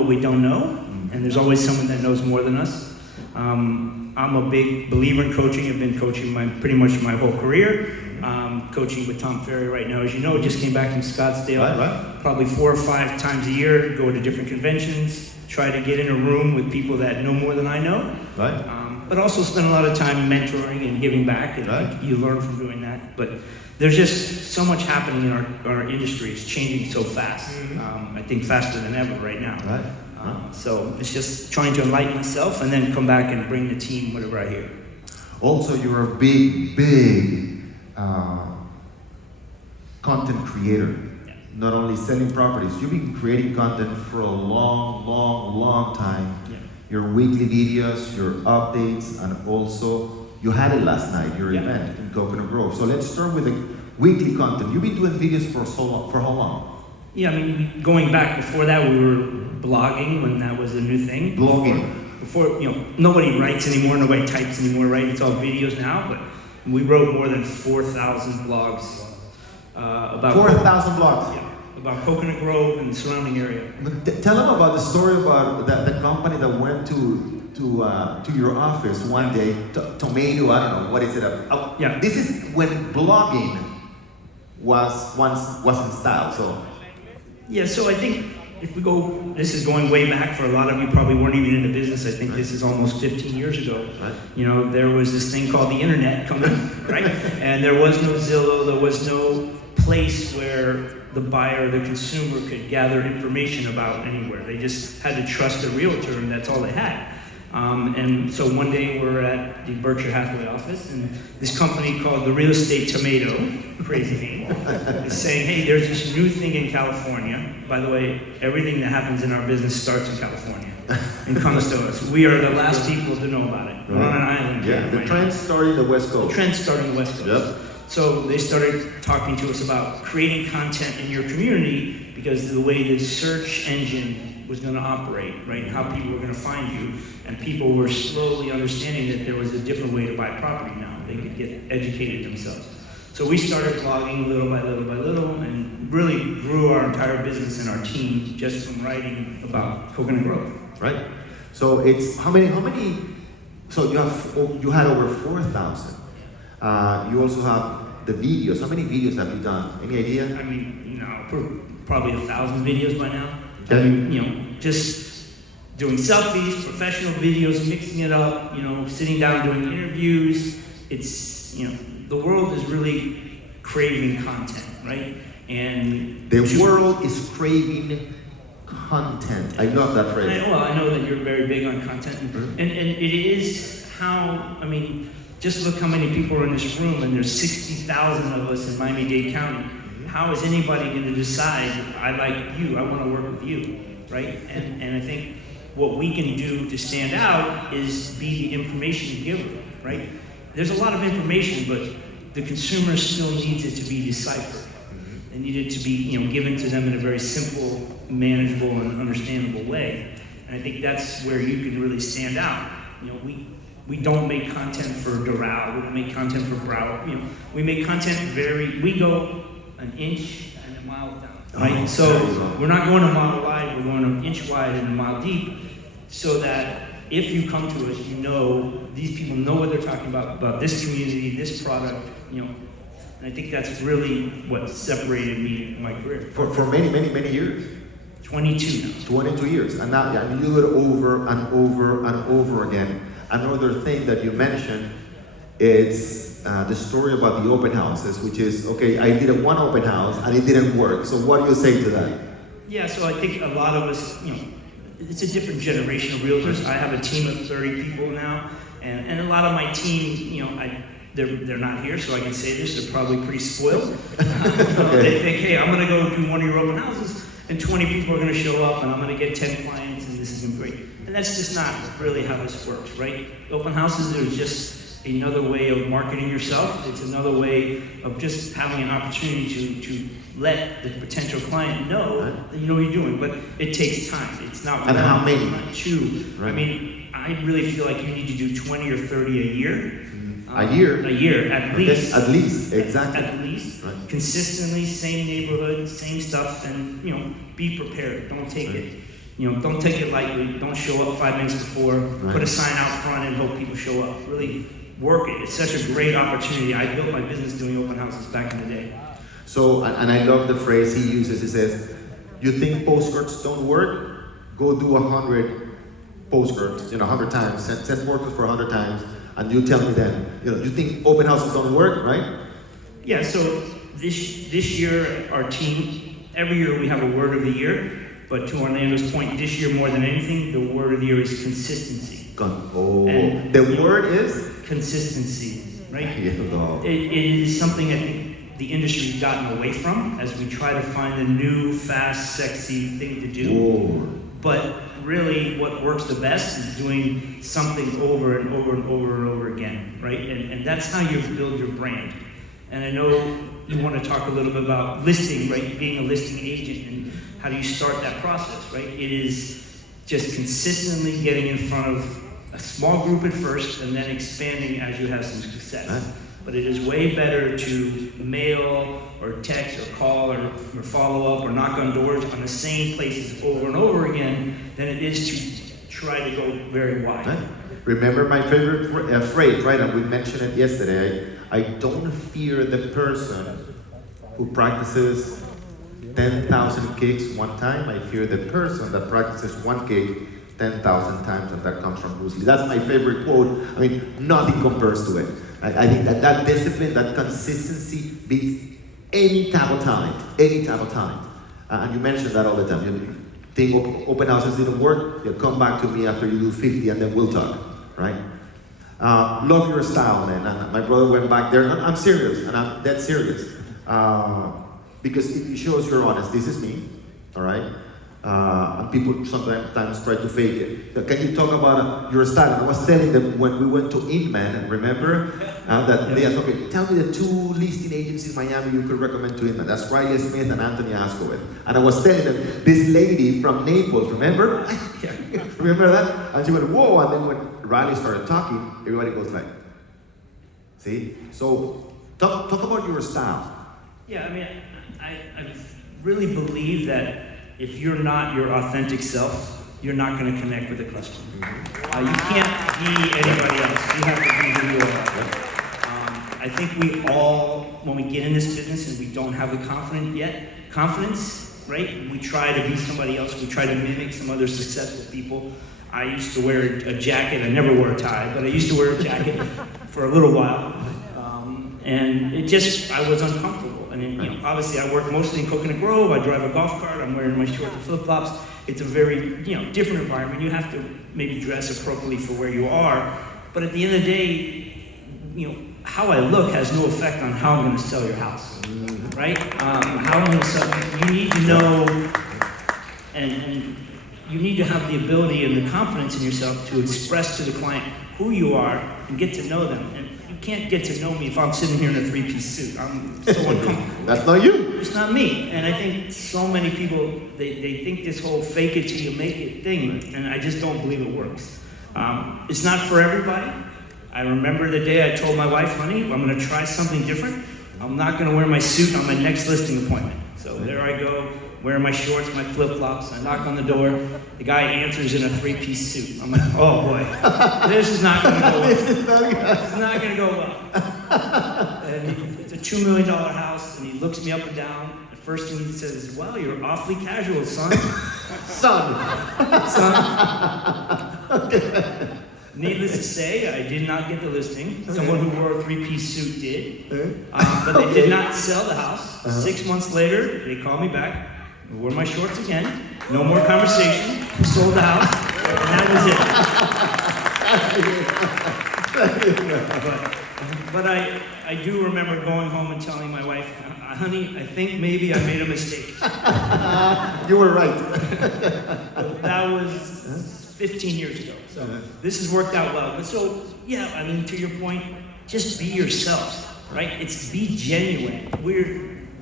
what we don't know, and there's always someone that knows more than us. I'm a big believer in coaching. I've been coaching pretty much my whole career. Coaching with Tom Ferry right now, as you know, just came back from Scottsdale. Right. Probably 4 or 5 times a year, go to different conventions, try to get in a room with people that know more than I know. Right. But also spend a lot of time mentoring and giving back, and I think you learn from doing that. But there's just so much happening in our industry. It's changing so fast. I think faster than ever right now. Right. So it's just trying to enlighten myself and then come back and bring the team whatever I hear. Also, you're a big content creator. Yeah. Not only selling properties, you've been creating content for a long time. Yeah. Your weekly videos, your updates, and also you had it last night, your event in Coconut Grove. So let's start with the weekly content. You've been doing videos for how long? Yeah, I mean, going back before that, we were blogging when that was a new thing. Before, nobody writes anymore, nobody types anymore, right? It's all videos now, but we wrote more than 4,000 blogs about 4,000 blogs. Yeah, about Coconut Grove and the surrounding area. But tell them about the story about the company that went to your office one day. Tomato, I don't know, what is it? Yeah. This is when blogging was in style. So. Yeah, so I think if we go, this is going way back for a lot of you probably weren't even in the business. I think this is almost 15 years ago. Right. There was this thing called the internet coming, right? And there was no Zillow, there was no place where the buyer, the consumer could gather information about anywhere. They just had to trust a realtor, and that's all they had. And so one day we're at the Berkshire Hathaway office, and this company called the Real Estate Tomato, crazy name, is saying, hey, there's this new thing in California. By the way, everything that happens in our business starts in California and comes to us. We are the last people to know about it. We're on an island. Yeah, the trend started in the West Coast. The trend started in the West Coast. Yep. So they started talking to us about creating content in your community because of the way the search engine was going to operate, right? How people were going to find you. And people were slowly understanding that there was a different way to buy property now. They could get educated themselves. So we started blogging little by little and really grew our entire business and our team just from writing about Coconut Grove. Right. So it's how many? So you had over 4,000. You also have the videos. How many videos have you done? Any idea? I mean, probably 1,000 videos by now. Okay. I mean, just doing selfies, professional videos, mixing it up, sitting down doing interviews. It's, the world is really craving content, right? And the world is craving content. I love that phrase. I know that you're very big on content. Mm-hmm. And it is just look how many people are in this room, and there's 60,000 of us in Miami Dade County. How is anybody going to decide, I like you, I want to work with you, right? And I think what we can do to stand out is be the information giver, right? There's a lot of information, but the consumer still needs it to be deciphered. They need it to be, given to them in a very simple, manageable, and understandable way. And I think that's where you can really stand out. We don't make content for Doral. We don't make content for Broward. We make content we go an inch and a mile down, right? So we're not going a mile wide, we're going an inch wide and a mile deep, so that if you come to us, these people know what they're talking about this community, this product, and I think that's really what separated me in my career. For many years? 22 now. 22 years, and now you do it over and over again. Another thing that you mentioned is the story about the open houses, which is, okay, I did one open house and it didn't work. So what do you say to that? Yeah, so I think a lot of us, it's a different generation of realtors. I have a team of 30 people now, and a lot of my team, they're not here, so I can say this, they're probably pretty spoiled. Okay. They think, hey, I'm gonna go do one of your open houses, and 20 people are gonna show up, and I'm gonna get 10 clients, and this is gonna be great. And that's just not really how this works, right? Open houses are just another way of marketing yourself. It's another way of just having an opportunity to let the potential client know that you know what you're doing. But it takes time. It's not and how many? Not two. Right. I mean, I really feel like you need to do 20 or 30 a year. A year? A year, at least. At least, exactly. At least. Right. Consistently, same neighborhood, same stuff, and be prepared. Don't take it. don't take it lightly. Don't show up 5 minutes before. Right. Put a sign out front and hope people show up. Really work it. It's such a great opportunity. I built my business doing open houses back in the day. So, and I love the phrase he uses. He says, "You think postcards don't work? Go do 100 postcards, 100 times. Send workers for 100 times, and you tell me then. You think open houses don't work, right?" Yeah. So this year, our team, every year we have a word of the year. But to Orlando's point, this year more than anything, the word of the year is consistency. And the word is consistency, right? Yeah. It is something I think the industry's gotten away from as we try to find a new, fast, sexy thing to do. Whoa. But really, what works the best is doing something over and over and over and over again, right? And that's how you build your brand. And I know you want to talk a little bit about listing, right? Being a listing agent and how do you start that process, right? It is just consistently getting in front of a small group at first and then expanding as you have some success. Right. But it is way better to mail or text or call or follow up or knock on doors on the same places over and over again than it is to try to go very wide. Right. Remember my favorite phrase, right? And we mentioned it yesterday. I don't fear the person who practices 10,000 kicks one time. I fear the person that practices one kick 10,000 times, and that comes from Bruce Lee. That's my favorite quote. I mean, nothing compares to it. I think that discipline, that consistency beats any type of talent, any type of talent. And you mentioned that all the time. You think open houses didn't work, you come back to me after you do 50 and then we'll talk, right? Love your style, man. And my brother went back there. I'm serious, and I'm dead serious. Because it shows you're honest. This is me, all right? And people sometimes try to fake it. So can you talk about your style? I was telling them when we went to Inman, remember? That they asked, okay, tell me the 2 listing agents in Miami you could recommend to Inman. That's Riley Smith and Anthony Ascowitz. And I was telling them, this lady from Naples, remember? Remember that? And she went, whoa, and then when Riley started talking, everybody goes like, see? So talk about your style. Yeah, I mean, I really believe that if you're not your authentic self, you're not going to connect with the customer. You can't be anybody else. You have to be who you are. I think we all, when we get in this business and we don't have the confidence, right? We try to be somebody else. We try to mimic some other successful people. I used to wear a jacket. I never wore a tie, but I used to wear a jacket for a little while. And I was uncomfortable. And obviously I work mostly in Coconut Grove. I drive a golf cart. I'm wearing my shorts and flip-flops. It's a very, different environment. You have to maybe dress appropriately for where you are. But at the end of the day, how I look has no effect on how I'm going to sell your house, right? How I'm going to sell. You need to know, and you need to have the ability and the confidence in yourself to express to the client who you are and get to know them. And you can't get to know me if I'm sitting here in a 3-piece suit. I'm so uncomfortable. That's not you. It's not me. And I think so many people, they think this whole fake it till you make it thing, and I just don't believe it works. It's not for everybody. I remember the day I told my wife, honey, I'm going to try something different. I'm not going to wear my suit on my next listing appointment. So there I go, wearing my shorts, my flip-flops. I knock on the door. The guy answers in a 3-piece suit. I'm like, oh boy, this is not going to go well. This is not going to go well. And it's a $2 million house, and he looks me up and down. The first thing he says is, well, you're awfully casual, son. Son. Okay. Needless to say, I did not get the listing. Someone who wore a 3-piece suit did. But they did not sell the house. 6 months later, they called me back. I wore my shorts again. No more conversation. Sold the house. And that was it. But I do remember going home and telling my wife, honey, I think maybe I made a mistake. You were right. That was 15 years ago. So this has worked out well. But so, yeah, I mean, to your point, just be yourself, right? It's be genuine.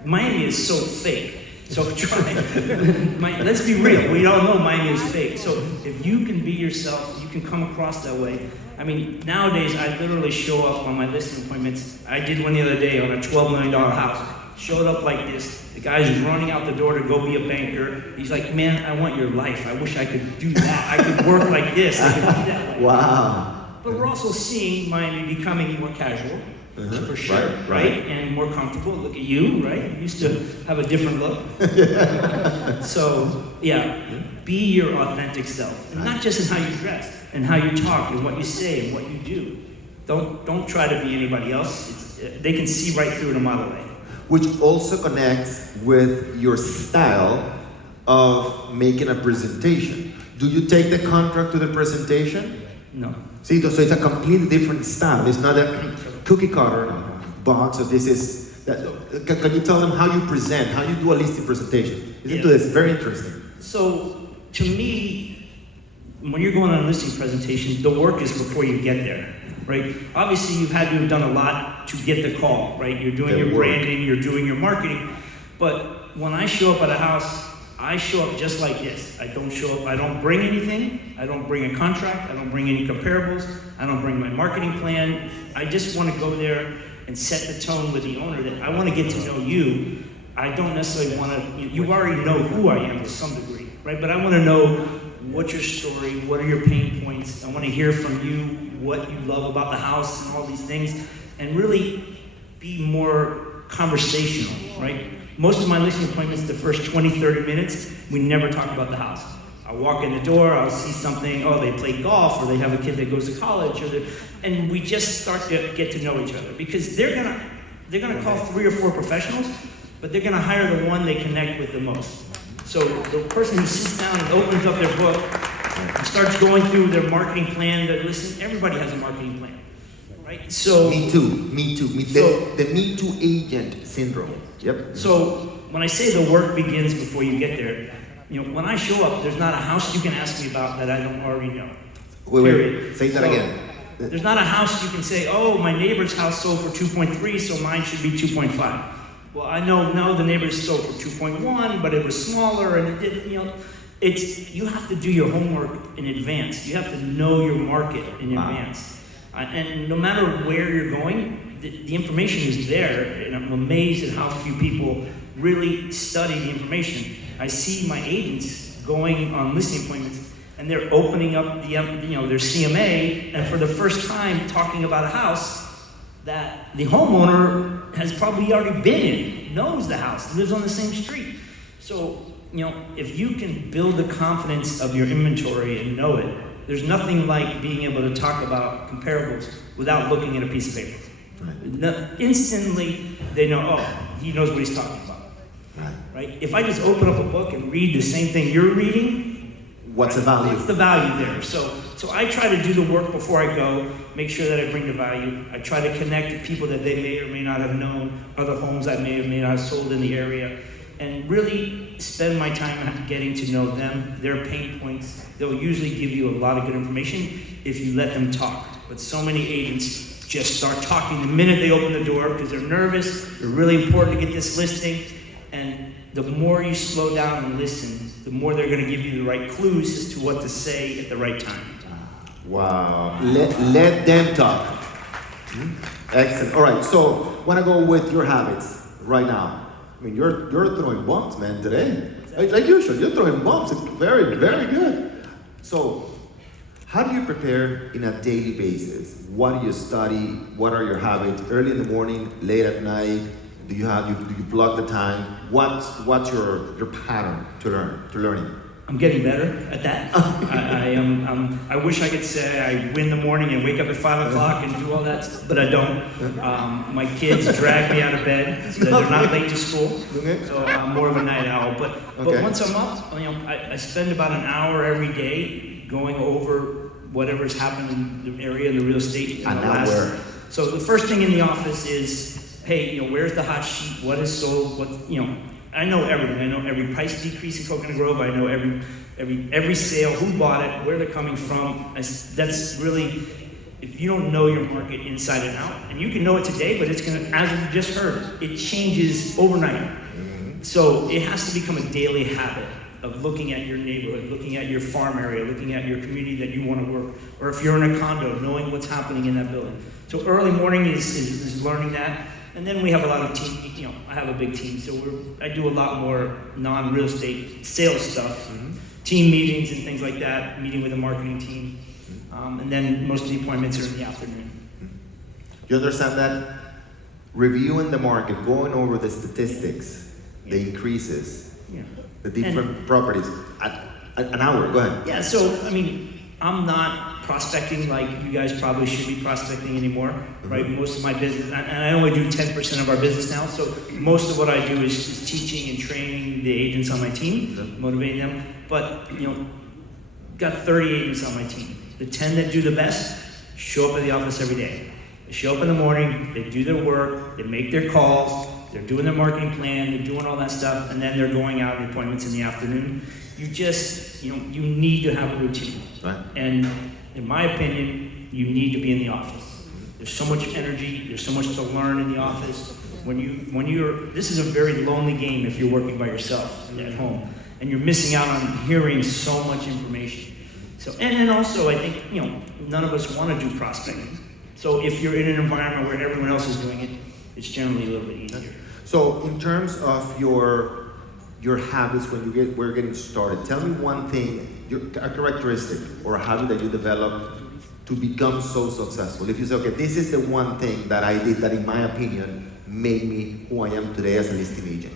Miami is so fake. So let's be real. We all know Miami is fake. So if you can be yourself, you can come across that way. I mean, nowadays I literally show up on my listing appointments. I did one the other day on a $12 million house. showed up like this. The guy's running out the door to go be a banker. He's like, man, I want your life. I wish I could do that. I could work like this. I could do that. Wow. But we're also seeing Miami becoming more casual, for sure, right? And more comfortable. Look at you, right? You used to have a different look. So, yeah, be your authentic self. And not just in how you dress, and how you talk, and what you say, and what you do. Don't try to be anybody else. They can see right through it a mile away. Which also connects with your style of making a presentation. Do you take the contract to the presentation? No. See, so it's a completely different style. It's not a cookie cutter box. So this is. Can you tell them how you present, how you do a listing presentation? It's very interesting. So to me, when you're going on a listing presentation, the work is before you get there, right? Obviously, you've had to have done a lot to get the call, right? You're doing your branding, you're doing your marketing. But when I show up at a house, I show up just like this. I don't bring anything. I don't bring a contract. I don't bring any comparables. I don't bring my marketing plan. I just want to go there and set the tone with the owner that I want to get to know you. I don't necessarily want to, you already know who I am to some degree, right? But I want to know what's your story, what are your pain points. I want to hear from you what you love about the house and all these things, and really be more conversational, right? Most of my listing appointments, the first 20, 30 minutes, we never talk about the house. I'll walk in the door, I'll see something, oh, they play golf, or they have a kid that goes to college, and we just start to get to know each other. Because they're gonna call 3 or 4 professionals, but they're gonna hire the one they connect with the most. So the person who sits down and opens up their book and starts going through their marketing plan, listen, everybody has a marketing plan, right? So Me too. The Me Too agent syndrome. Yep. So when I say the work begins before you get there, when I show up, there's not a house you can ask me about that I don't already know. Wait. Say that again. There's not a house you can say, oh, my neighbor's house sold for 2.3, so mine should be 2.5. Well, I know, no, the neighbor's sold for 2.1, but it was smaller, and you have to do your homework in advance. You have to know your market in advance. And no matter where you're going, the information is there, and I'm amazed at how few people really study the information. I see my agents going on listing appointments, and they're opening up their CMA, and for the first time talking about a house that the homeowner has probably already been in, knows the house, lives on the same street. So, if you can build the confidence of your inventory and know it, there's nothing like being able to talk about comparables without looking at a piece of paper. Right. Instantly, they know, oh, he knows what he's talking about. Right? If I just open up a book and read the same thing you're reading, what's the value? What's the value there? So I try to do the work before I go, make sure that I bring the value. I try to connect to people that they may or may not have known, other homes I may or may not have sold in the area, and really spend my time getting to know them, their pain points. They'll usually give you a lot of good information if you let them talk. But so many agents just start talking the minute they open the door because they're nervous, they're really important to get this listing, and the more you slow down and listen, the more they're going to give you the right clues as to what to say at the right time. Wow. Let them talk. Excellent. All right, so I want to go with your habits right now. I mean, you're throwing bombs, man, today. Like usual, you're throwing bombs. Very, very good. So, how do you prepare in a daily basis? What do you study? What are your habits? Early in the morning, late at night? Do you block the time? What's your pattern to learning? I'm getting better at that. I wish I could say I win the morning and wake up at 5 o'clock and do all that stuff, but I don't. My kids drag me out of bed so that they're not late to school. So I'm more of a night owl. But once I'm up, I spend about an hour every day going over whatever's happened in the area, in the real estate. So the first thing in the office is, hey, where's the hot sheet? What is sold? I know everything. I know every price decrease in Coconut Grove. I know every sale, who bought it, where they're coming from. That's really, if you don't know your market inside and out, and you can know it today, but it's gonna, as you just heard, it changes overnight. So it has to become a daily habit of looking at your neighborhood, looking at your farm area, looking at your community that you want to work, or if you're in a condo, knowing what's happening in that building. So early morning is learning that. And then we have a lot of team, I have a big team, so I do a lot more non-real estate sales stuff, team meetings and things like that, meeting with the marketing team. And then most of the appointments are in the afternoon. You understand that? Reviewing the market, going over the statistics, the increases, the different properties. An hour, go ahead. Yeah, so, I mean, I'm not prospecting like you guys probably should be prospecting anymore, right? Most of my business, and I only do 10% of our business now, so most of what I do is teaching and training the agents on my team, motivating them. But, got 30 agents on my team. The 10 that do the best show up at the office every day. They show up in the morning, they do their work, they make their calls, they're doing their marketing plan, they're doing all that stuff, and then they're going out on appointments in the afternoon. You just, you need to have a routine. Right. And in my opinion, you need to be in the office. There's so much energy, there's so much to learn in the office. This is a very lonely game if you're working by yourself at home, and you're missing out on hearing so much information. So, and also I think, none of us want to do prospecting. So if you're in an environment where everyone else is doing it, it's generally a little bit easier. So in terms of your habits when we're getting started, tell me one thing, a characteristic or a habit that you developed to become so successful. If you say, okay, this is the one thing that I did that in my opinion made me who I am today as a listing agent.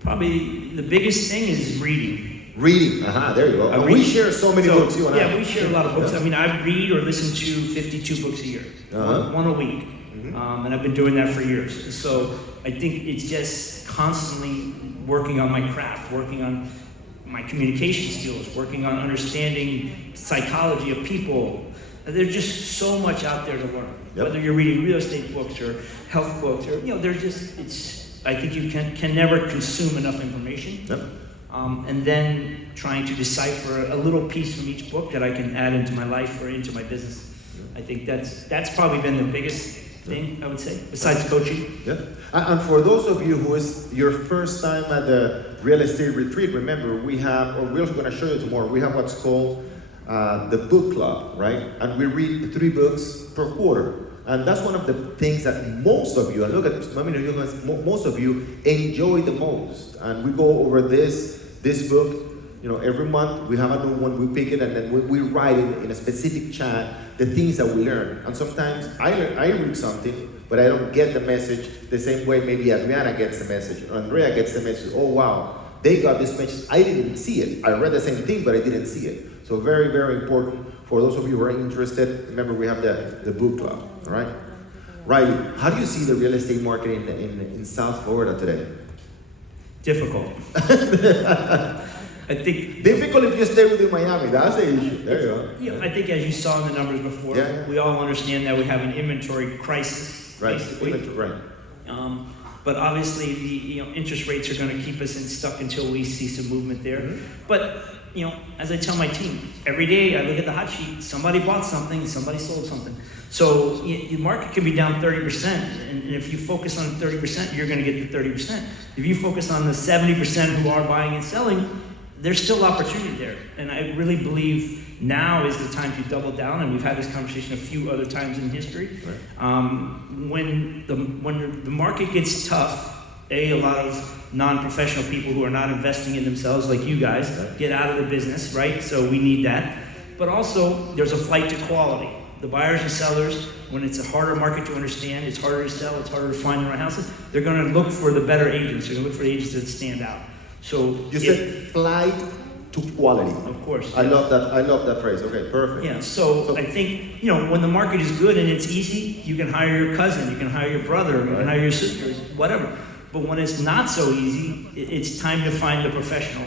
Probably the biggest thing is reading. Reading, there you go. And we share so many books, you and I. Yeah, we share a lot of books. I mean, I read or listen to 52 books a year, one a week. And I've been doing that for years. So I think it's just constantly working on my craft, working on my communication skills, working on understanding psychology of people. There's just so much out there to learn. Yep. Whether you're reading real estate books or health books, or there's just, I think you can never consume enough information. Yep. And then trying to decipher a little piece from each book that I can add into my life or into my business. I think that's probably been the biggest thing, I would say, besides coaching. Yeah. And for those of you who is your first time at the real estate retreat, remember we're also going to show you tomorrow, we have what's called the book club, right? And we read 3 books per quarter. And that's one of the things that most of you, and look at, most of you enjoy the most. And we go over this book, every month we have a new one, we pick it, and then we write in a specific chat the things that we learn. And sometimes I read something, but I don't get the message the same way maybe Adriana gets the message, or Andrea gets the message. Oh wow, they got this message, I didn't see it. I read the same thing, but I didn't see it. So very, very important for those of you who are interested. Remember, we have the book club, all right? Riley, how do you see the real estate market in South Florida today? Difficult. I think difficult if you stay within Miami. That's the issue. There you go. Yeah, I think as you saw in the numbers before, we all understand that we have an inventory crisis. Right. Basically. Right. But obviously, the interest rates are going to keep us stuck until we see some movement there. But as I tell my team, every day I look at the hot sheet. Somebody bought something, somebody sold something. So the market can be down 30%, and if you focus on 30%, you're going to get the 30%. If you focus on the 70% who are buying and selling, there's still opportunity there. And I really believe now is the time to double down, and we've had this conversation a few other times in history. Right. When the market gets tough, a lot of non-professional people who are not investing in themselves, like you guys, get out of the business, right? So we need that. But also, there's a flight to quality. The buyers and sellers, when it's a harder market to understand, it's harder to sell, it's harder to find the right houses, they're going to look for the better agents. They're going to look for the agents that stand out. So you said flight to quality. Of course. I love that phrase. Okay, perfect. Yeah, so I think, when the market is good and it's easy, you can hire your cousin, you can hire your brother, you can hire your sister, whatever. But when it's not so easy, it's time to find the professional.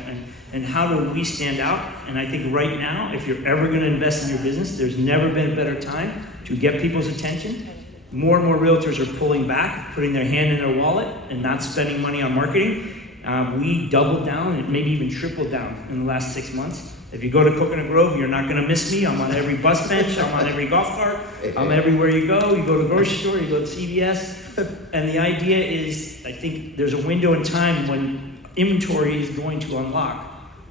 And how do we stand out? And I think right now, if you're ever going to invest in your business, there's never been a better time to get people's attention. More and more realtors are pulling back, putting their hand in their wallet and not spending money on marketing. We doubled down and maybe even tripled down in the last 6 months. If you go to Coconut Grove, you're not going to miss me. I'm on every bus bench. I'm on every golf cart. I'm everywhere you go. You go to the grocery store, you go to CVS. And the idea is, I think there's a window in time when inventory is going to unlock.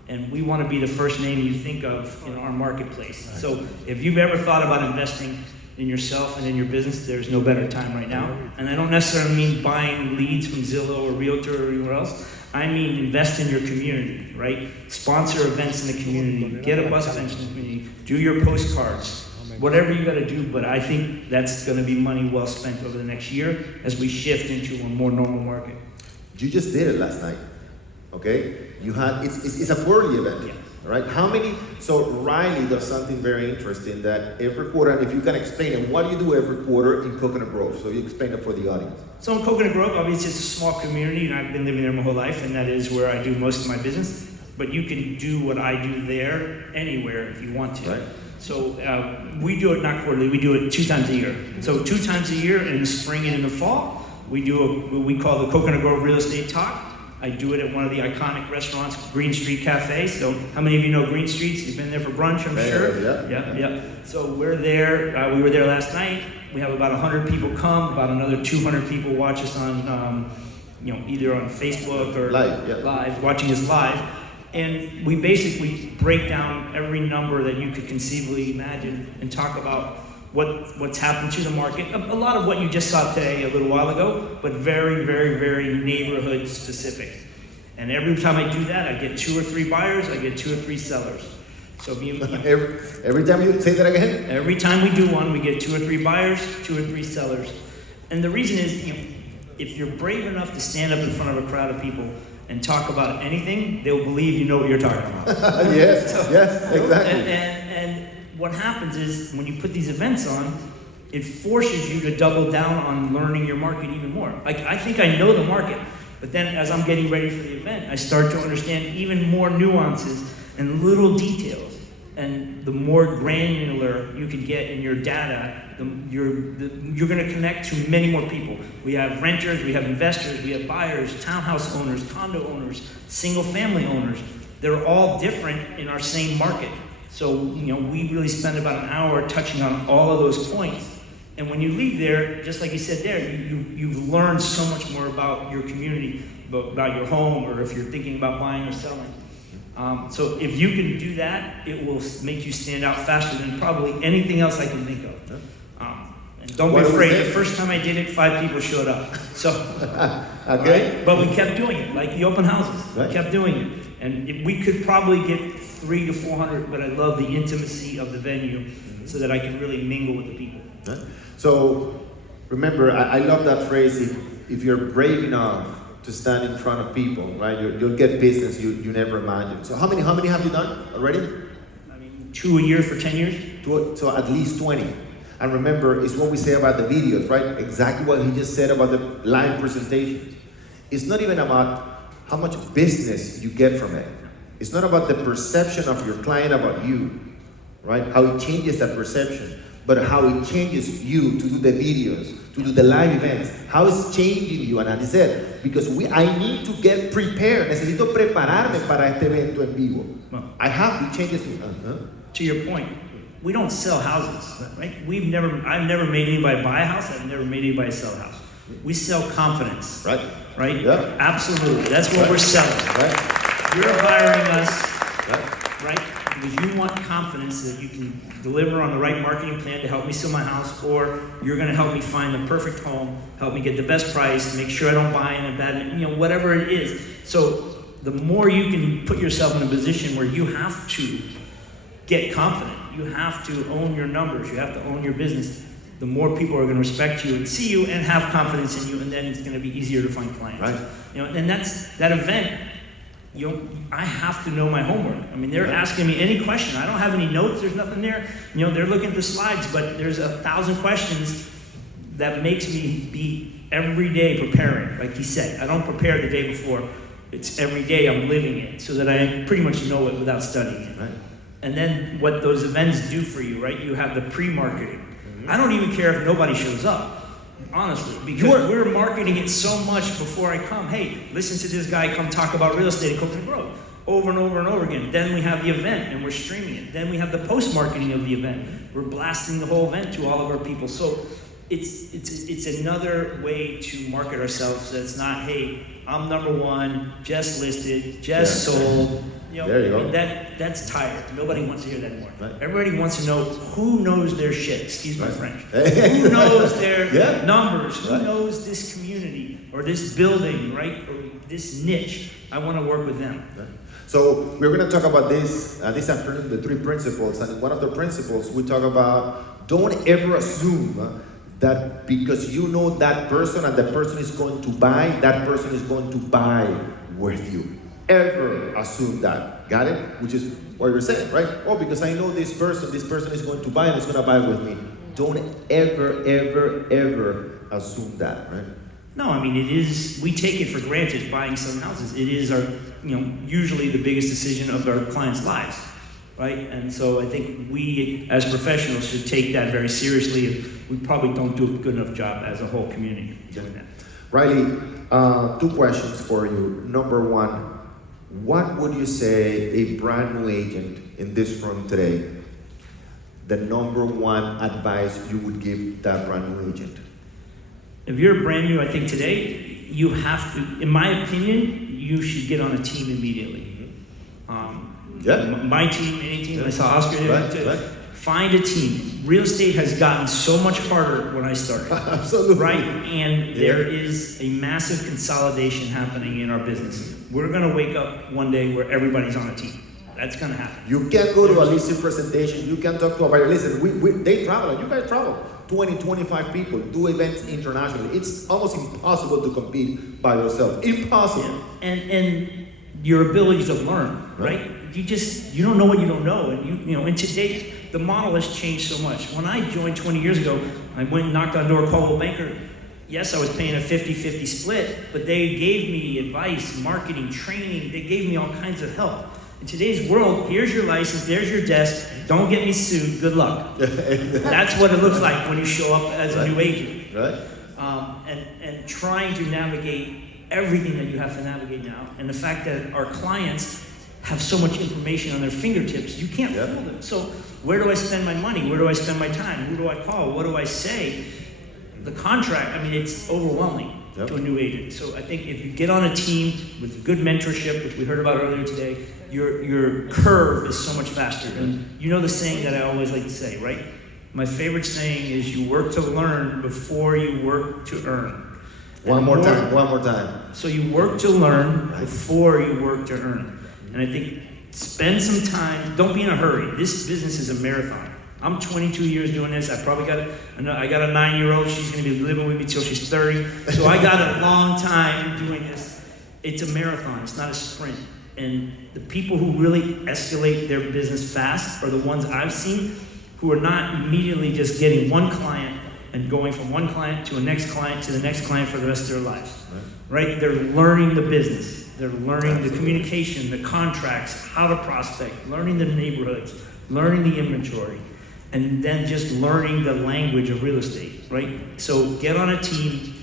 And we want to be the first name you think of in our marketplace. So if you've ever thought about investing, in yourself and in your business, there's no better time right now. And I don't necessarily mean buying leads from Zillow or Realtor or anywhere else. I mean invest in your community, right? Sponsor events in the community, get a bus bench in the community, do your postcards, whatever you gotta do, but I think that's gonna be money well spent over the next year as we shift into a more normal market. You just did it last night, okay? You had, it's a quarterly event, right? How many, so Riley does something very interesting that every quarter, and if you can explain it, what do you do every quarter in Coconut Grove? So you explain it for the audience. So in Coconut Grove, obviously it's a small community, and I've been living there my whole life, and that is where I do most of my business. But you can do what I do there anywhere if you want to. Right. So we do it not quarterly, we do it 2 times a year. So 2 times a year in the spring and in the fall, we do what we call the Coconut Grove Real Estate Talk. I do it at one of the iconic restaurants, Green Street Cafe. So how many of you know Green Street? You've been there for brunch, I'm sure. Yeah. So we're there, we were there last night. We have about 100 people come, about another 200 people watch us on, either on Facebook or live, watching us live. And we basically break down every number that you could conceivably imagine and talk about what's happened to the market. A lot of what you just saw today a little while ago, but very, very, very neighborhood specific. And every time I do that, I get 2 or 3 buyers, I get 2 or 3 sellers. So every time you say that again? Every time we do one, we get 2 or 3 buyers, 2 or 3 sellers. And the reason is, if you're brave enough to stand up in front of a crowd of people and talk about anything, they'll believe you know what you're talking about. Yes, exactly. And what happens is, when you put these events on, it forces you to double down on learning your market even more. Like, I think I know the market, but then as I'm getting ready for the event, I start to understand even more nuances and little details. And the more granular you can get in your data, you're gonna connect to many more people. We have renters, we have investors, we have buyers, townhouse owners, condo owners, single family owners. They're all different in our same market. So, we really spend about an hour touching on all of those points. And when you leave there, just like you said there, you've learned so much more about your community, about your home, or if you're thinking about buying or selling. So if you can do that, it will make you stand out faster than probably anything else I can think of. And don't be afraid. The first time I did it, 5 people showed up. So, okay. Right? But we kept doing it, like the open houses. Right. We kept doing it. And we could probably get 300 to 400, but I love the intimacy of the venue so that I can really mingle with the people. Right. So remember, I love that phrase, if you're brave enough to stand in front of people, right? You'll get business you never imagined. So how many have you done already? I mean, 2 a year for 10 years. So at least 20. And remember, it's what we say about the videos, right? Exactly what he just said about the live presentations. It's not even about how much business you get from it. It's not about the perception of your client about you, right? How it changes that perception, but how it changes you to do the videos, to do the live events, how it's changing you. And I said, because I need to get prepared. Necesito prepararme para este evento en vivo. I have to change this. To your point, we don't sell houses, right? I've never made anybody buy a house. I've never made anybody sell a house. We sell confidence. Right. Right? Yeah. Absolutely. That's what we're selling. Right. You're hiring us, right? Because you want confidence that you can deliver on the right marketing plan to help me sell my house, or you're going to help me find the perfect home, help me get the best price, make sure I don't buy in a bad, whatever it is. So the more you can put yourself in a position where you have to get confident, you have to own your numbers, you have to own your business, the more people are going to respect you and see you and have confidence in you, and then it's going to be easier to find clients. Right. And that event. I have to know my homework. I mean, they're asking me any question. I don't have any notes. There's nothing there. They're looking at the slides, but there's 1,000 questions that makes me be every day preparing. Like he said, I don't prepare the day before. It's every day I'm living it so that I pretty much know it without studying it. Right. And then what those events do for you, right? You have the pre-marketing. I don't even care if nobody shows up. Honestly, because we're marketing it so much before I come. Hey, listen to this guy come talk about real estate in Coconut Grove over and over and over again. Then we have the event and we're streaming it. Then we have the post-marketing of the event. We're blasting the whole event to all of our people. So it's another way to market ourselves. So it's not, hey, I'm #1, just listed, just sold. There you go. that's tired. Nobody wants to hear that anymore. Right. Everybody wants to know who knows their shit, excuse my Right. French. Who knows their Yeah. numbers? Who Right. knows this community or this building, right? Or this niche? I want to work with them. Right. So we're going to talk about this afternoon, the 3 principles. And one of the principles we talk about, don't ever assume that because you know that person and that person is going to buy, that person is going to buy with you. Ever assume that. Got it? Which is what you're saying, right? Oh, because I know this person is going to buy and is going to buy with me. Don't ever, ever, ever assume that, right? No, I mean, we take it for granted buying some houses. It is usually the biggest decision of our clients' lives, right? And so I think we, as professionals, should take that very seriously. We probably don't do a good enough job as a whole community doing that. Riley, 2 questions for you. Number 1, what would you say a brand new agent in this room today, the number 1 advice you would give that brand new agent? If you're brand new, I think today, you have to, in my opinion, you should get on a team immediately. My team, any team, I saw Oscar there, find a team. Real estate has gotten so much harder when I started. Absolutely. Right? And there is a massive consolidation happening in our business. We're gonna wake up one day where everybody's on a team. That's gonna happen. You can't go to a listing presentation, you can talk to a buyer. Listen, they travel, and you guys travel. 20, 25 people, do events internationally. It's almost impossible to compete by yourself. Impossible. Yeah. And your ability to learn, right? You don't know what you don't know. And and today, the model has changed so much. When I joined 20 years ago, I went and knocked on the door of Coldwell Banker. Yes, I was paying a 50-50 split, but they gave me advice, marketing, training. They gave me all kinds of help. In today's world, here's your license, there's your desk, don't get me sued, good luck. That's what it looks like when you show up as a new agent. Right. And trying to navigate everything that you have to navigate now, and the fact that our clients have so much information on their fingertips, you can't fool them. So where do I spend my money? Where do I spend my time? Who do I call? What do I say? The contract, I mean, it's overwhelming to a new agent. So I think if you get on a team with good mentorship, which we heard about earlier today, your curve is so much faster. And you know the saying that I always like to say, right? My favorite saying is you work to learn before you work to earn. One more time. So you work to learn before you work to earn. And I think spend some time, don't be in a hurry. This business is a marathon. I'm 22 years doing this. I got a 9-year-old. She's going to be living with me till she's 30. So I got a long time doing this. It's a marathon. It's not a sprint. And the people who really escalate their business fast are the ones I've seen who are not immediately just getting one client and going from one client to a next client to the next client for the rest of their lives. Right? They're learning the business. They're learning the communication, the contracts, how to prospect, learning the neighborhoods, learning the inventory, and then just learning the language of real estate, right? So get on a team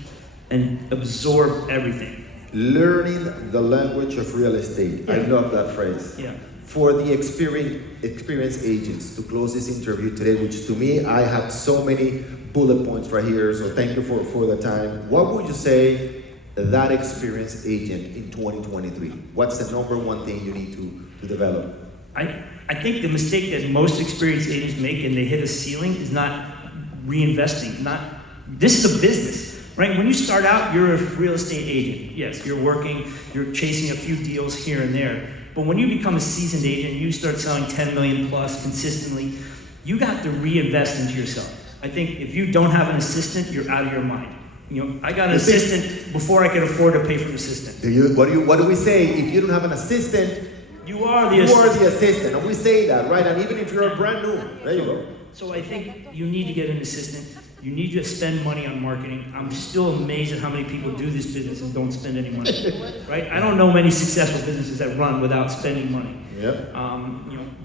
and absorb everything. Learning the language of real estate. I love that phrase. Yeah. For the experienced agents, to close this interview today, which to me, I had so many bullet points right here, so thank you for the time. What would you say that experienced agent in 2023? What's the number 1 thing you need to develop? I think the mistake that most experienced agents make and they hit a ceiling is not reinvesting. This is a business, right? When you start out, you're a real estate agent. Yes, you're working, you're chasing a few deals here and there. But when you become a seasoned agent, you start selling 10 million plus consistently, you got to reinvest into yourself. I think if you don't have an assistant, you're out of your mind. I got an assistant before I could afford to pay for an assistant. What do we say? If you don't have an assistant, you are the assistant. And we say that, right? And even if you're a brand new, there you go. So I think you need to get an assistant. You need to spend money on marketing. I'm still amazed at how many people do this business and don't spend any money, right? I don't know many successful businesses that run without spending money. Yep.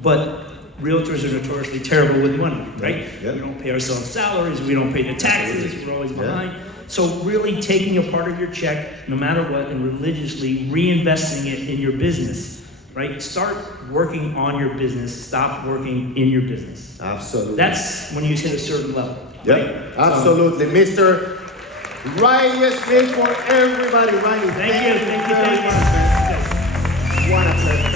But realtors are notoriously terrible with money, right? Yep. We don't pay ourselves salaries, we don't pay the taxes, we're always behind. So really taking a part of your check, no matter what, and religiously reinvesting it in your business, right? Start working on your business, stop working in your business. Absolutely. That's when you hit a certain level. Yeah, right? absolutely. Mr. Riley Smith for everybody. Riley, Thank you. What a pleasure.